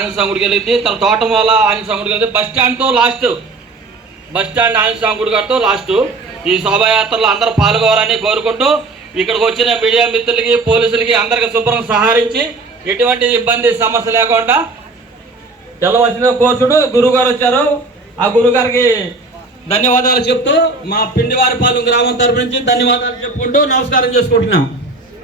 ఆయన స్వామి వెళ్ళింది తన తోటం వల్ల ఆయన స్వామి గుడికి వెళ్తే బస్ స్టాండ్తో లాస్ట్. బస్ స్టాండ్ ఆయన స్వామి గుడి గారితో లాస్ట్. ఈ శోభాయాత్రలో అందరూ పాల్గొవాలని కోరుకుంటూ ఇక్కడికి వచ్చిన మీడియా మిత్రులకి పోలీసులకి అందరికి శుభ్రం సహకరించి ఎటువంటి ఇబ్బంది సమస్య లేకుండా తెల్లవచ్చిన కోర్సుడు గురుగారు వచ్చారు. ఆ గురుగారికి ధన్యవాదాలు చెప్తూ మా పిండివారిపాలెం గ్రామం తరపు నుంచి ధన్యవాదాలు చెప్పుకుంటూ నమస్కారం చేసుకుంటున్నాం.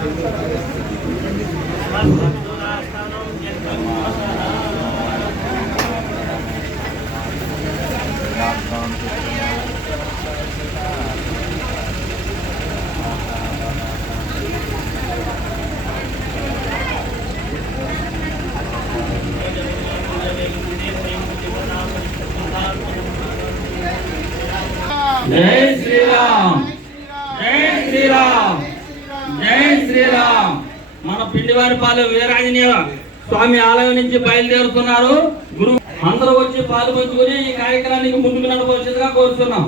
Thank you. నుంచి బయలుదేరుతున్నారు గురు అందరూ వచ్చి పాలు పంచుకొని ఈ కార్యక్రమానికి ముందుకు నడవలసిందిగా కోరుతున్నాం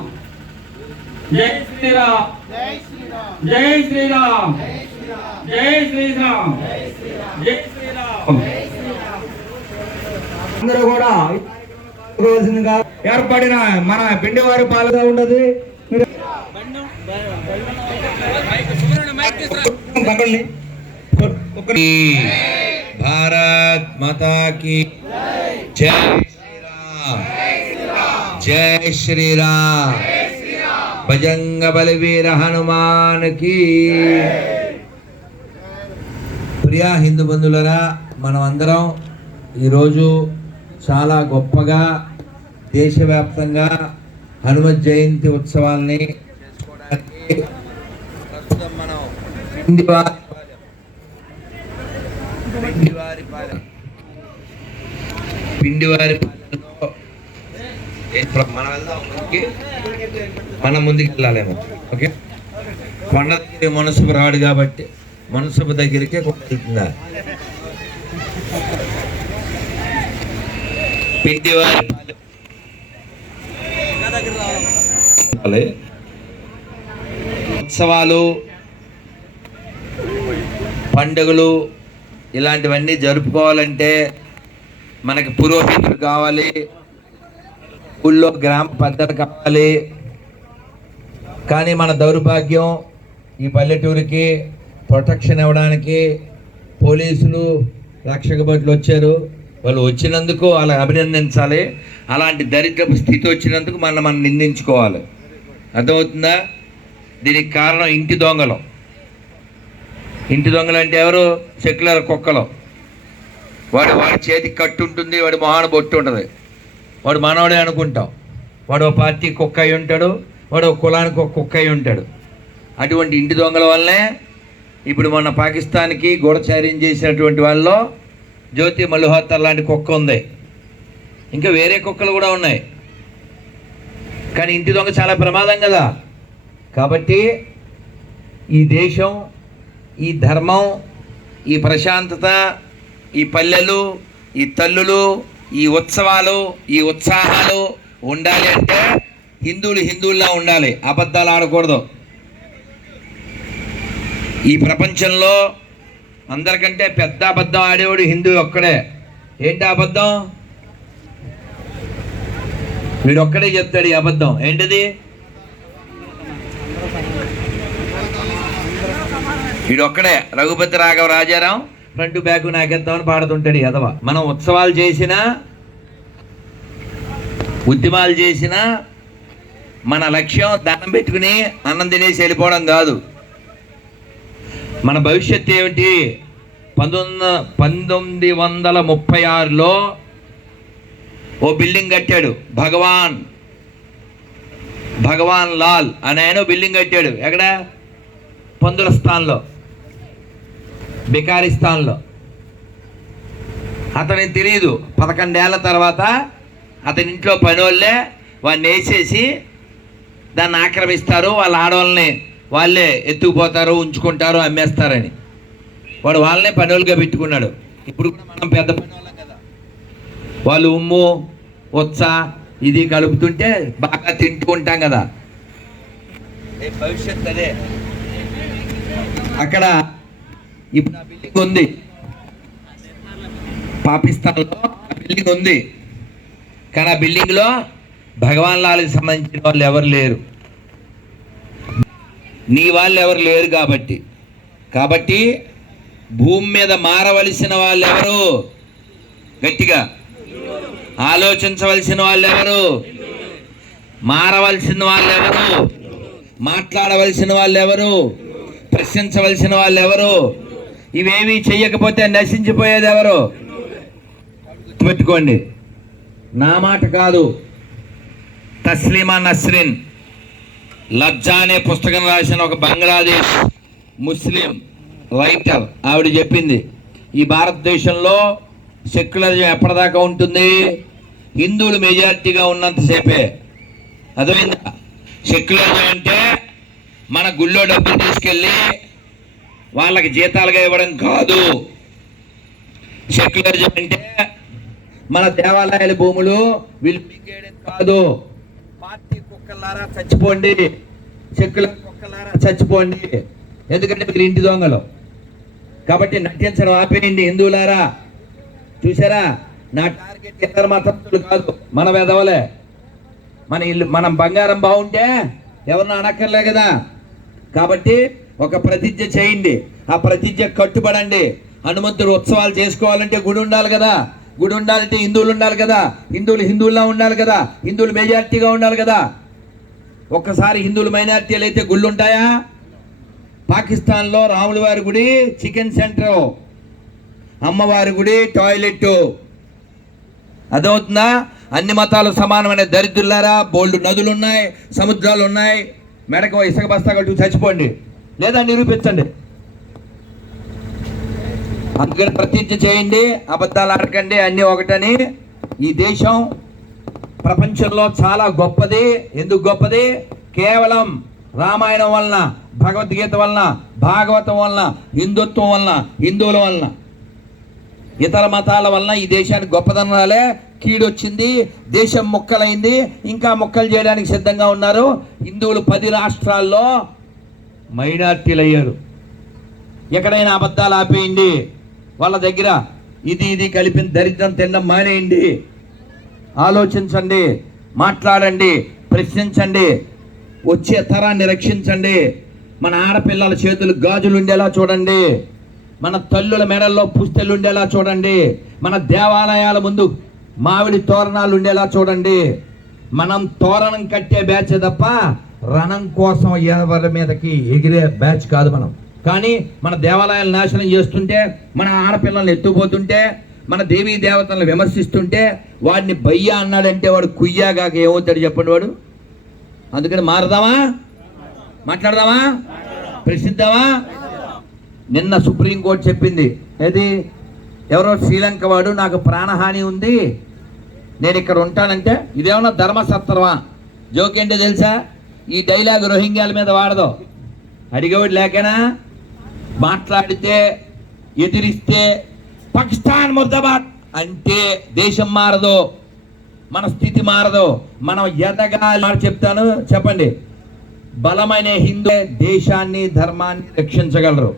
జై శ్రీరామ్ జై శ్రీరామ్ జై శ్రీరామ్ జై శ్రీరామ్ అందరూ కూడా ఏర్పడిన మన పిండివారి పాలుగా ఉండదు మీరు పక్కల్ని భారత్ మాతాకి జై శ్రీరామ్ జై శ్రీరామ్ భజంగ బలవీర హనుమాన్కి ప్రియా హిందూ బంధువులరా మనం అందరం ఈరోజు చాలా గొప్పగా దేశవ్యాప్తంగా హనుమత్ జయంతి ఉత్సవాల్ని చేసుకోవడానికి ప్రస్తుతం మనం పిండి వారి ప్ర- మనం వెళ్దాం మనం ముందుకు వెళ్ళాలేమో ఓకే? కొండ దగ్గర మనసుపు రాడు కాబట్టి మనసుపు దగ్గరికే కొండ వెళ్తుందా పిండివారిపాలెం ఉత్సవాలు పండుగలు ఇలాంటివన్నీ జరుపుకోవాలంటే మనకి పురోహితులు కావాలి ఊళ్ళో గ్రామ పద్ధతి కావాలి. కానీ మన దౌర్భాగ్యం ఈ పల్లెటూరికి ప్రొటెక్షన్ ఇవ్వడానికి పోలీసులు రక్షక భటులు వచ్చారు. వాళ్ళు వచ్చినందుకు వాళ్ళని అభినందించాలి. అలాంటి దరిద్రపు స్థితి వచ్చినందుకు మనం మనం నిందించుకోవాలి. అర్థమవుతుందా? దీనికి కారణం ఇంటి దొంగలు. ఇంటి దొంగలు అంటే ఎవరు? సెక్యులర్ కుక్కలు. వాడు వాడి చేతికి కట్టు ఉంటుంది వాడి మొహాన బొట్టు ఉంటుంది. వాడు మనవడే అనుకుంటాం. వాడు ఒక పార్టీ కుక్క అయి ఉంటాడు వాడు ఒక కులానికి ఒక కుక్క అయి ఉంటాడు. అటువంటి ఇంటి దొంగల వల్లనే ఇప్పుడు మొన్న పాకిస్తాన్కి గూఢచార్యం చేసినటువంటి వాళ్ళలో జ్యోతి మల్హోత్తర్ లాంటి కుక్క ఉంది. ఇంకా వేరే కుక్కలు కూడా ఉన్నాయి. కానీ ఇంటి దొంగ చాలా ప్రమాదం కదా. కాబట్టి ఈ దేశం ఈ ధర్మం ఈ ప్రశాంతత ఈ పల్లెలు ఈ తల్లులు ఈ ఉత్సవాలు ఈ ఉత్సాహాలు ఉండాలి అంటే హిందువులు హిందువుల్లా ఉండాలి. అబద్ధాలు ఆడకూడదు. ఈ ప్రపంచంలో అందరికంటే పెద్ద అబద్ధం ఆడేవాడు హిందువు ఒక్కడే. ఏంటి అబద్ధం? వీడు ఒక్కడే చెప్తాడు ఈ అబద్ధం. ఏంటిది? వీడు ఒక్కడే రఘుపతి రాఘవ రాజారాం. ఫ్రంట్ బ్యాక్ నాకెత్తామని పాడుతుంటాడు యదవ. మనం ఉత్సవాలు చేసినా ఉద్యమాలు చేసినా మన లక్ష్యం దండం పెట్టుకుని అన్నం తినేసి వెళ్ళిపోవడం కాదు. మన భవిష్యత్తు ఏమిటి? పంతొమ్మిది పంతొమ్మిది వందల ముప్పై ఆరులో ఓ బిల్డింగ్ కట్టాడు భగవాన్. భగవాన్ లాల్ అని ఆయన బిల్డింగ్ కట్టాడు. ఎక్కడ? పందుల స్థాన్లో. బికారిస్తాన్లో. అతనికి తెలియదు పదకొండేళ్ళ తర్వాత అతని ఇంట్లో పని వాళ్ళే వాడిని వేసేసి దాన్ని ఆక్రమిస్తారు. వాళ్ళ ఆడవాళ్ళని వాళ్ళే ఎత్తుకుపోతారు ఉంచుకుంటారు అమ్మేస్తారని. వాడు వాళ్ళనే పని వాళ్ళుగా పెట్టుకున్నాడు. ఇప్పుడు కూడా మనం పెద్ద పని వాళ్ళం కదా. వాళ్ళు ఉమ్ము ఉత్స ఇది కలుపుతుంటే బాగా తింటూ ఉంటాం కదా. రేపు భవిష్యత్తు అదే. అక్కడ ఇప్పుడు ఆ బిల్డింగ్ ఉంది. పాకిస్తాన్లో ఆ బిల్డింగ్ ఉంది. కానీ ఆ బిల్డింగ్లో భగవాన్ లాల్కి సంబంధించిన వాళ్ళు ఎవరు లేరు. నీ వాళ్ళు ఎవరు లేరు కాబట్టి. కాబట్టి భూమి మీద మారవలసిన వాళ్ళు ఎవరు? గట్టిగా ఆలోచించవలసిన వాళ్ళు ఎవరు? మారవలసిన వాళ్ళు ఎవరు? మాట్లాడవలసిన వాళ్ళు ఎవరు? ప్రశ్నించవలసిన వాళ్ళు ఎవరు? ఇవేమీ చెయ్యకపోతే నశించిపోయేది ఎవరు? పెట్టుకోండి నా మాట కాదు. తస్లీమా నస్రిన్ లజ్జా అనే పుస్తకం రాసిన ఒక బంగ్లాదేశ్ ముస్లిం రైటర్ ఆవిడ చెప్పింది ఈ భారతదేశంలో సెక్యులరిజం ఎప్పటిదాకా ఉంటుంది? హిందువులు మెజారిటీగా ఉన్నంతసేపే. అర్థమైందా? సెక్యులరిజం అంటే మన గుళ్ళో డబ్బులు తీసుకెళ్ళి వాళ్ళకి జీతాలుగా ఇవ్వడం కాదు. సెక్యులరిజం అంటే మన దేవాలయాల భూములు వీళ్ళు కాదు. పార్టీ కుక్కలారా చచ్చిపోండి. సెక్యులర్ కుక్కలారా చచ్చిపోండి. ఎందుకంటే మీరు ఇంటి దొంగలు. కాబట్టి నటించడం ఆపేయండి హిందువులారా. చూసారా నా టార్గెట్ ఇతర మతస్థులు కాదు. మన వెదవలే మన ఇల్లు మనం బంగారం బాగుంటే ఎవరిని అనక్కర్లే కదా. కాబట్టి ఒక ప్రతిజ్ఞ చేయండి. ఆ ప్రతిజ్ఞ కట్టుబడండి. హనుమంతుడు ఉత్సవాలు చేసుకోవాలంటే గుడి ఉండాలి కదా. గుడి ఉండాలంటే హిందువులు ఉండాలి కదా. హిందువులు హిందువుల్లా ఉండాలి కదా. హిందువులు మెజార్టీగా ఉండాలి కదా. ఒక్కసారి హిందువులు మైనార్టీలు అయితే గుళ్ళు ఉంటాయా? పాకిస్తాన్లో రాముల వారి గుడి చికెన్ సెంటర్. అమ్మవారి గుడి టాయిలెట్ అదవుతుందా అన్ని మతాలు సమానమైన దరిద్రులారా బోల్డ్ నదులు ఉన్నాయి సముద్రాలు ఉన్నాయి. మెడకు ఇసుక బస్తా కట్టుకు చచ్చిపోండి. లేదా నిరూపించండి. అందుకని ప్రతిజ్ఞ చేయండి అబద్ధాలు ఆడకండి అన్నీ ఒకటని. ఈ దేశం ప్రపంచంలో చాలా గొప్పది. ఎందుకు గొప్పది? కేవలం రామాయణం వలన భగవద్గీత వలన భాగవతం వలన హిందుత్వం వలన హిందువుల వలన. ఇతర మతాల వలన ఈ దేశానికి గొప్పదనం రాలే కీడొచ్చింది దేశం ముక్కలైంది ఇంకా ముక్కలు చేయడానికి సిద్ధంగా ఉన్నారు. హిందువులు పది రాష్ట్రాల్లో మైనార్టీలు అయ్యారు ఎక్కడైనా అబద్ధాలు ఆపేయండి. వాళ్ళ దగ్గర ఇది ఇది కలిపిన దరిద్రం తినడం మానేయండి. ఆలోచించండి మాట్లాడండి ప్రశ్నించండి వచ్చే తరాన్ని రక్షించండి. మన ఆడపిల్లల చేతులు గాజులు ఉండేలా చూడండి. మన తల్లుల మెడల్లో పుస్తెలు ఉండేలా చూడండి. మన దేవాలయాల ముందు మామిడి తోరణాలు ఉండేలా చూడండి. మనం తోరణం కట్టే బ్యాచ్ తప్ప రణం కోసం ఎవరి మీదకి ఎగిరే బ్యాచ్ కాదు మనం. కానీ మన దేవాలయాలు నాశనం చేస్తుంటే మన ఆడపిల్లల్ని ఎత్తుపోతుంటే మన దేవీ దేవతలను విమర్శిస్తుంటే వాడిని బయ్యా అన్నాడంటే వాడు కుయ్యాగాక ఏమవుతాడు చెప్పండి వాడు? అందుకని మారదామా? మాట్లాడదామా? ప్రసిద్ధామా? నిన్న సుప్రీంకోర్టు చెప్పింది. ఏది? ఎవరో శ్రీలంక వాడు నాకు ప్రాణహాని ఉంది నేను ఇక్కడ ఉంటానంటే ఇదేమన్నా ధర్మసత్రమా? జోకేంటో తెలుసా? ఈ డైలాగ్ రోహింగ్యాల మీద వాడదు. అడిగేవాడు లేకనా? మాట్లాడితే ఎదిరిస్తే పాకిస్తాన్ ముర్దాబాద్ అంటే దేశం మారదు మన స్థితి మారదు. మనం ఎదగాలి చెప్తాను. చెప్పండి. బలమైన హిందూ దేశాన్ని ధర్మాన్ని రక్షించగలరు.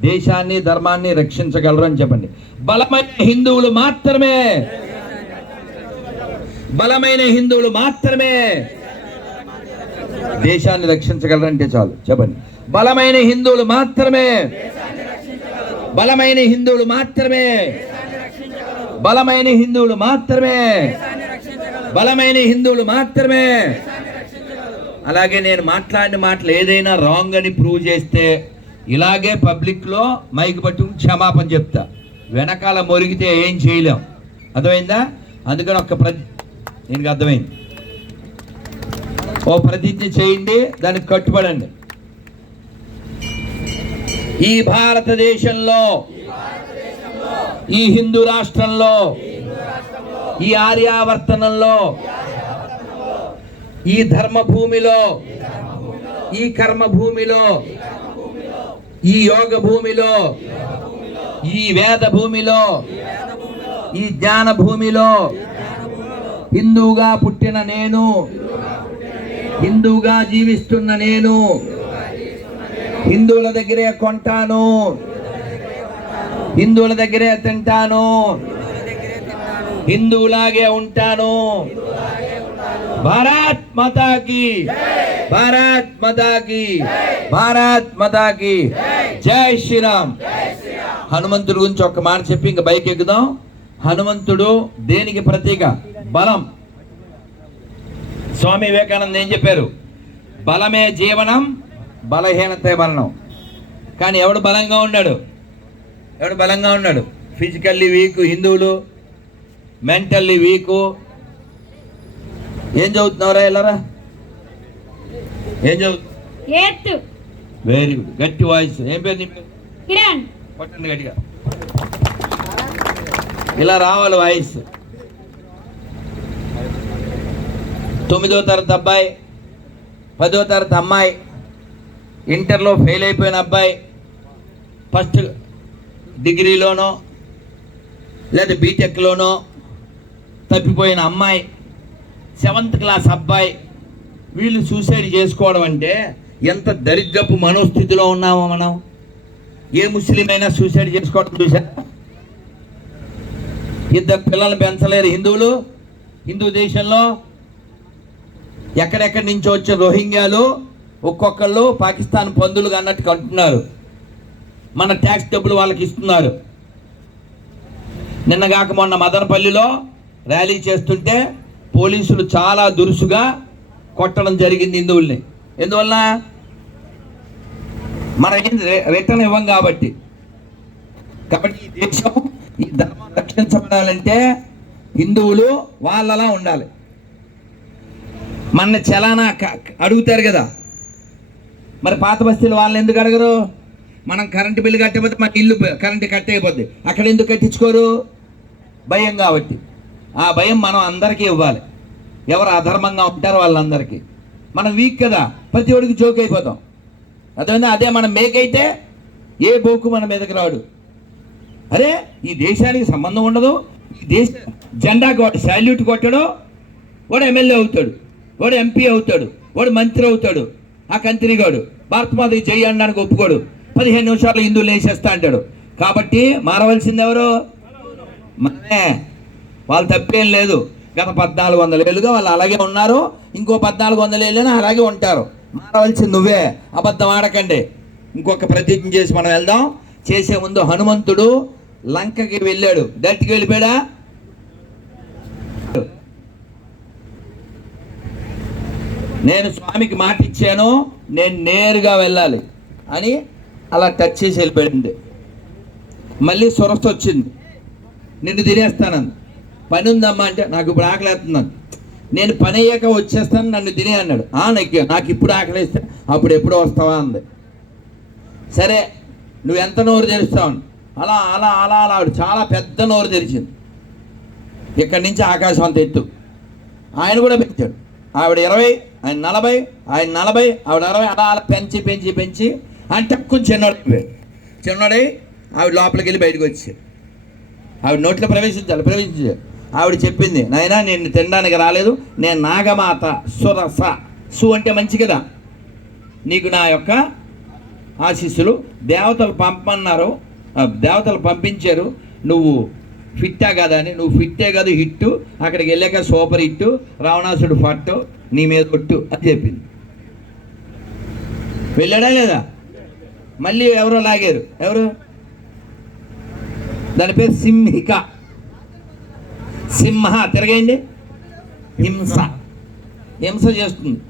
దేశాన్ని ధర్మాన్ని రక్షించగలరు అని చెప్పండి. బలమైన హిందువులు మాత్రమే. బలమైన హిందువులు మాత్రమే. దేశాన్ని రక్షించగలరంటే చాలు. చెప్పండి. బలమైన హిందువులు మాత్రమే. బలమైన హిందువులు మాత్రమే. బలమైన హిందువులు మాత్రమే. బలమైన హిందువులు మాత్రమే. అలాగే నేను మాట్లాడిన మాటలు ఏదైనా రాంగ్ అని ప్రూవ్ చేస్తే ఇలాగే పబ్లిక్లో మైక్ పట్టుకుని క్షమాపణ చెప్తా. వెనకాల మొరిగితే ఏం చేయలేం. అర్థమైందా? అందుకని ఒక్క ప్రతి దీనికి అర్థమైంది. ఓ ప్రతిజ్ఞ చేయండి దానికి కట్టుబడండి. ఈ భారతదేశంలో ఈ హిందూ రాష్ట్రంలో ఈ ఆర్యావర్తనంలో ఈ ధర్మ భూమిలో ఈ కర్మ భూమిలో ఈ యోగ భూమిలో ఈ వేద భూమిలో ఈ జ్ఞాన భూమిలో హిందువుగా పుట్టిన నేను హిందువుగా జీవిస్తున్న నేను. హిందువుల దగ్గరే కొంటాను. హిందువుల దగ్గరే తింటాను. హిందువులాగే ఉంటాను. భారత్ మాతాకి. భారత్ మాతాకి. భారత్ మాతాకి. జై శ్రీరామ్. హనుమంతుడి గురించి ఒక మాట చెప్పి ఇంకా బైక్ ఎక్కుదాం. హనుమంతుడు దేనికి ప్రతీక? బలం. స్వామి వివేకానంద ఏం చెప్పారు? బలమే జీవనం బలహీనతే మరణం కానీ ఎవడు బలంగా ఉన్నాడు? ఎవడు బలంగా ఉన్నాడు? ఫిజికల్లీ వీక్ హిందువులు మెంటల్లీ వీకు. ఏం చదువుతున్నావురా వెళ్ళరా ఏం చదువు? వెరీ గుడ్ గట్టి వాయిస్. ఏం పేరు నీ పేరు? కిరణ్. కొట్టండి గట్టిగా. ఇలా రావాలి వాయిస్. తొమ్మిదో తరగతి అబ్బాయి పదో తరగతి అమ్మాయి ఇంటర్లో ఫెయిల్ అయిపోయిన అబ్బాయి ఫస్ట్ డిగ్రీలోనో లేదా బీటెక్లోనో తప్పిపోయిన అమ్మాయి సెవెంత్ క్లాస్ అబ్బాయి వీళ్ళు సూసైడ్ చేసుకోవడం అంటే ఎంత దరిద్రపు మనోస్థితిలో ఉన్నామో మనం. ఏ ముస్లిం అయినా సూసైడ్ చేసుకోవడం చూసా ఇద్దరు పిల్లల్ని పెంచలేరు హిందువులు. హిందూ దేశంలో ఎక్కడెక్కడి నుంచి వచ్చిన రోహింగ్యాలు ఒక్కొక్కళ్ళు పాకిస్తాన్ పందులుగా అన్నట్టు కంటున్నారు మన ట్యాక్స్ డబ్బులు వాళ్ళకి ఇస్తున్నారు. నిన్నగాక మొన్న మదనపల్లిలో ర్యాలీ చేస్తుంటే పోలీసులు చాలా దురుసుగా కొట్టడం జరిగింది హిందువుల్ని. ఎందువల్ల మన రిటర్న్ ఇవ్వం కాబట్టి. కాబట్టి ఈ దేశం ఈ ధర్మం రక్షించబడాలంటే హిందువులు వాళ్ళలా ఉండాలి. మన చలానా అడుగుతారు కదా. మరి పాత బస్తీలు వాళ్ళని ఎందుకు అడగరు? మనం కరెంటు బిల్లు కట్టకపోతే మన ఇల్లు బ- కరెంటు అయిపోద్ది అక్కడ ఎందుకు కట్టించుకోరు? భయం కాబట్టి. ఆ భయం మనం అందరికీ ఇవ్వాలి. ఎవరు అధర్మంగా ఉంటారో వాళ్ళందరికీ. మనం వీక్ కదా. ప్రతి ఒడికి జోక్ అయిపోతాం. అర్థమైందా? అదే మనం మేక్ అయితే ఏ బోకు మన మీదకి రాడు. అరే ఈ దేశానికి సంబంధం ఉండదు. ఈ దేశ జెండాకి వాడు శాల్యూట్ కొట్టాడు. వాడు ఎమ్మెల్యే అవుతాడు. వాడు ఎంపీ అవుతాడు వాడు మంత్రి అవుతాడు ఆ కంత్రిగాడు భారత మాతకి జై అనడానికి ఒప్పుకోడు. పదిహేను నిమిషాలు హిందువులు వేసేస్తా అంటాడు. కాబట్టి మారవలసింది ఎవరు? మనమే వాళ్ళు తప్పేం లేదు. గత పద్నాలుగు వందల ఏళ్ళుగా వాళ్ళు అలాగే ఉన్నారు. ఇంకో పద్నాలుగు వందల ఏళ్ళైనా అలాగే ఉంటారు. మారవలసింది నువ్వే. అబద్ధం ఆడకండి. ఇంకొక ప్రతిజ్ఞ చేసి మనం వెళ్దాం. చేసే ముందు హనుమంతుడు లంకకి వెళ్ళాడు. డైరెక్ట్కి వెళ్ళిపోయాడా? నేను స్వామికి మాట ఇచ్చాను నేను నేరుగా వెళ్ళాలి అని అలా టచ్ చేసి వెళ్ళిపోయింది. మళ్ళీ సొరస వచ్చింది. నిన్ను తినేస్తానని. పని ఉందమ్మా అంటే నాకు ఇప్పుడు ఆకలి వేస్తున్నాను నేను పని అయ్యాక వచ్చేస్తాను నన్ను తినే అన్నాడు. ఆ నాకు నాకు ఇప్పుడు ఆకలిస్తే అప్పుడు ఎప్పుడు వస్తావా అంది. సరే నువ్వు ఎంత నోరు తెరుస్తావు అలా అలా అలా అలా ఆవిడ చాలా పెద్ద నోరు తెరిచింది. ఇక్కడి నుంచి ఆకాశం అంత ఎత్తు. ఆయన కూడా పెట్టాడు. ఆవిడ ఇరవై ఆయన నలభై ఆయన నలభై ఆవిడ అరవై అలా అలా పెంచి పెంచి పెంచి ఆయన తక్కువ చిన్నోడు. అయిపోయాడు. చిన్నోడై ఆవిడ లోపలికి వెళ్ళి బయటకు వచ్చి. ఆవిడ నోట్లో ప్రవేశించాలి ప్రవేశించాలి ఆవిడ చెప్పింది నాయనా నేను తినడానికి రాలేదు. నేను నాగమాత సురస. సు అంటే మంచి కదా? నీకు నా యొక్క ఆశీస్సులు. దేవతలు పంపన్నారు ఆ, దేవతలు పంపించారు. నువ్వు ఫిట్టా కదా అని. నువ్వు ఫిట్టే కాదు హిట్టు. అక్కడికి వెళ్ళాక సూపర్ హిట్టు. రావణాసుడు ఫట్టు. నీ మీద కొట్టు అని చెప్పింది. వెళ్ళాడా లేదా? మళ్ళీ ఎవరో లాగారు. ఎవరు? దాని పేరు సింహిక. సింహ తిరగండి హింస. హింస చేస్తుంది.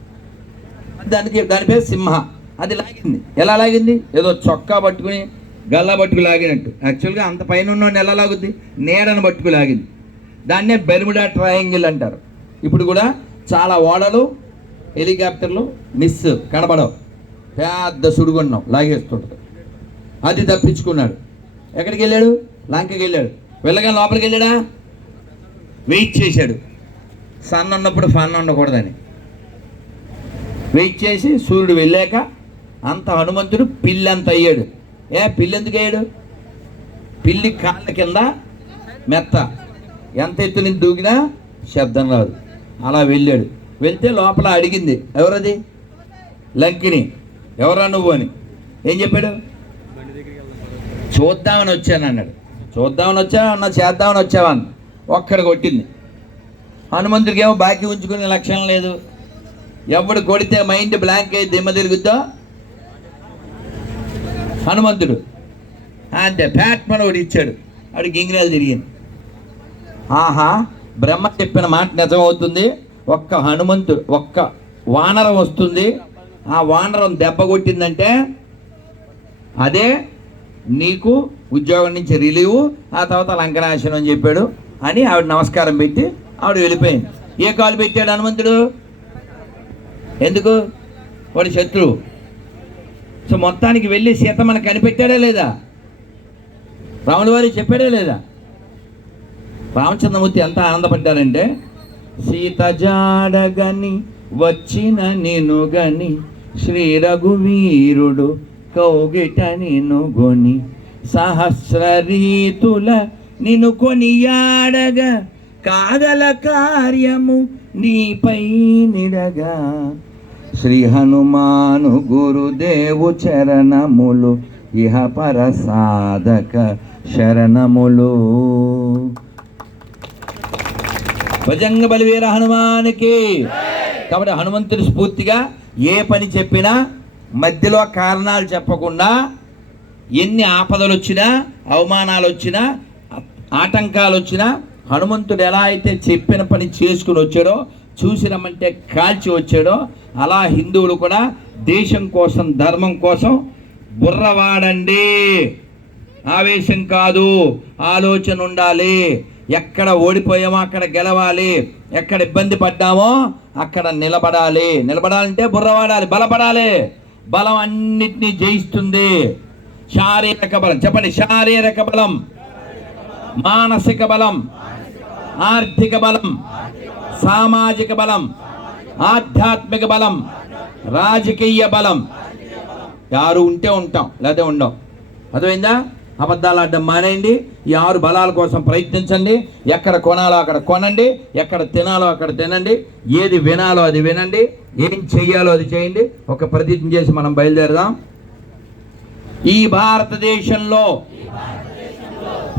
దానికి దాని పేరు సింహ. అది లాగింది. ఎలా లాగింది? ఏదో చొక్కా పట్టుకుని గల్లా పట్టుకు లాగినట్టు. యాక్చువల్గా అంత పైన ఉన్నవాడిని ఎలా లాగుద్ది? నీడను పట్టుకు లాగింది. దాన్నే బెర్ముడా ట్రయాంగిల్ అంటారు. ఇప్పుడు కూడా చాలా ఓడలు హెలికాప్టర్లు మిస్ కనబడవు. పెద్ద సుడిగుండం లాగేస్తుంటుంది. అది తప్పించుకున్నాడు. ఎక్కడికి వెళ్ళాడు లంకకి వెళ్ళాడు వెళ్ళగా లోపలికి వెళ్ళాడా వెయిట్ చేశాడు. సన్ ఉన్నప్పుడు ఫన్ ఉండకూడదని. వెయిట్ చేసి సూర్యుడు వెళ్ళాక అంత హనుమంతుడు పిల్లి అంత అయ్యాడు. ఏ పిల్లి ఎందుకు అయ్యాడు? పిల్లి కాళ్ళ కింద మెత్త. ఎంత ఎత్తు నుంచి దూకినా శబ్దం రాదు. అలా వెళ్ళాడు. వెళ్తే లోపల అడిగింది ఎవరది? లంకిని ఎవరా నువ్వు అని. ఏం చెప్పాడు? చూద్దామని వచ్చాను అన్నాడు. చూద్దామని వచ్చావా అన్న చేద్దామని వచ్చావా అన్న. ఒక్కడ కొట్టింది. హనుమంతుడికి ఏమో బాకీ ఉంచుకునే లక్షణం లేదు. ఎవడు కొడితే మైండ్ బ్లాంక్ అయ్యి దిమ్మ తిరుగుద్దో? హనుమంతుడు. అంతే ఫ్యాట్మన్ మనోడు ఇచ్చాడు. ఆడు గింగిరాలు తిరిగింది. ఆహా బ్రహ్మ చెప్పిన మాట నిజమవుతుంది. ఒక్క హనుమంతుడు ఒక్క వానరం వస్తుంది. ఆ వానరం దెబ్బ కొట్టిందంటే అదే నీకు ఉద్యోగం నుంచి రిలీవ్ ఆ తర్వాత లంకనాశనం అని చెప్పాడు అని ఆవిడ నమస్కారం పెట్టి ఆవిడ వెళ్ళిపోయింది. ఏ కాలు పెట్టాడు హనుమంతుడు? ఎందుకు? వాడి శత్రువు. సో మొత్తానికి వెళ్ళి సీత మనకు కనిపెట్టాడా లేదా? రాముల వారి చెప్పాడా లేదా? రామచంద్రమూర్తి ఎంత ఆనందపడ్డారంటే సీత జాడగని వచ్చిన నేను గని శ్రీ రఘువీరుడు కౌగిట నిను గొని సహస్ర రీతుల నిను కొనియాడగా కాగల కార్యము నీపై నిడగా. శ్రీ హనుమాను గురుదేవు చరణములు ఇహ పర సాధక శరణములు. భజంగ బలివీర హనుమానికి. కాబట్టి హనుమంతుడి స్ఫూర్తిగా ఏ పని చెప్పినా మధ్యలో కారణాలు చెప్పకుండా ఎన్ని ఆపదలు వచ్చినా అవమానాలు వచ్చినా ఆటంకాలు వచ్చినా హనుమంతుడు ఎలా అయితే చెప్పిన పని చేసుకుని వచ్చాడో చూసి రమ్మంటే కాల్చి వచ్చాడో అలా హిందువులు కూడా దేశం కోసం ధర్మం కోసం బుర్రవాడండి. ఆవేశం కాదు ఆలోచన ఉండాలి ఎక్కడ ఓడిపోయామో అక్కడ గెలవాలి. ఎక్కడ ఇబ్బంది పడ్డామో అక్కడ నిలబడాలి. నిలబడాలంటే బుర్రవాడాలి బలపడాలి. బలం అన్నిటినీ జయిస్తుంది. శారీరక బలం. చెప్పండి శారీరక బలం. మానసిక బలం. ఆర్థిక బలం. సామాజిక బలం. ఆధ్యాత్మిక బలం. రాజకీయ బలం. యారు ఉంటే ఉంటాం లేదా ఉండం అర్థమైందా? అబద్ధాలు ఆడడం మానేయండి. ఈ ఆరు బలాల కోసం ప్రయత్నించండి. ఎక్కడ కొనాలో అక్కడ కొనండి. ఎక్కడ తినాలో అక్కడ తినండి. ఏది వినాలో అది వినండి. ఏం చెయ్యాలో అది చేయండి. ఒక ప్రతిజ్ఞ చేసి మనం బయలుదేరదాం. ఈ భారతదేశంలో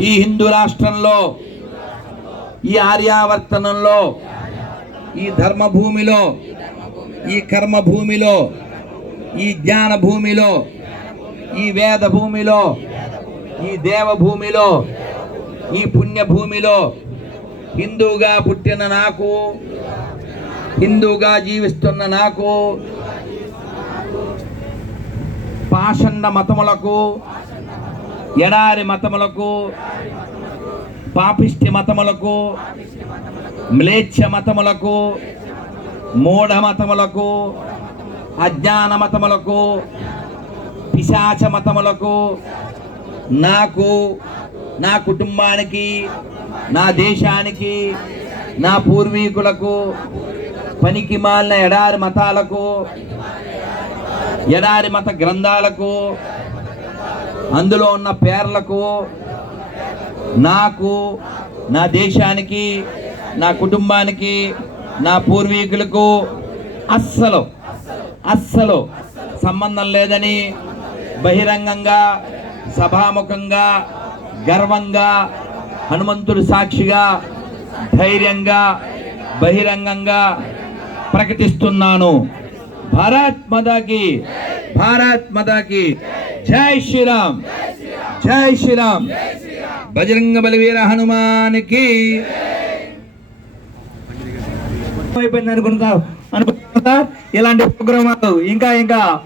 ఈ హిందూ రాష్ట్రంలో ఈ ఆర్యావర్తనంలో ఈ ధర్మభూమిలో ఈ కర్మభూమిలో ఈ జ్ఞాన భూమిలో ఈ వేద భూమిలో ఈ దేవభూమిలో ఈ పుణ్య భూమిలో హిందువుగా పుట్టిన నాకు హిందువుగా జీవిస్తున్న నాకు పాషండ మతములకు ఎడారి మతములకు పాపిష్టి మతములకు మ్లేచ్ఛ మతములకు మూఢ మతములకు అజ్ఞాన మతములకు పిశాచ మతములకు నాకు నా కుటుంబానికి నా దేశానికి నా పూర్వీకులకు పనికి మాలిన ఎడారి మతాలకు ఎడారి మత గ్రంథాలకు అందులో ఉన్న పేర్లకు నాకు నా దేశానికి నా కుటుంబానికి నా పూర్వీకులకు అస్సలు అస్సలు సంబంధం లేదని బహిరంగంగా సభాముఖంగా గర్వంగా హనుమంతుడు సాక్షిగా ధైర్యంగా బహిరంగంగా ప్రకటిస్తున్నాను. భారత్ మదాకి భారత్ మదాకి జై శ్రీరామ్. జై శ్రీరామ్. బజరంగ బలివీర హనుమానికి. అయిపోయింది అనుకుంటా ఇలాంటి ప్రోగ్రామాలు ఇంకా ఇంకా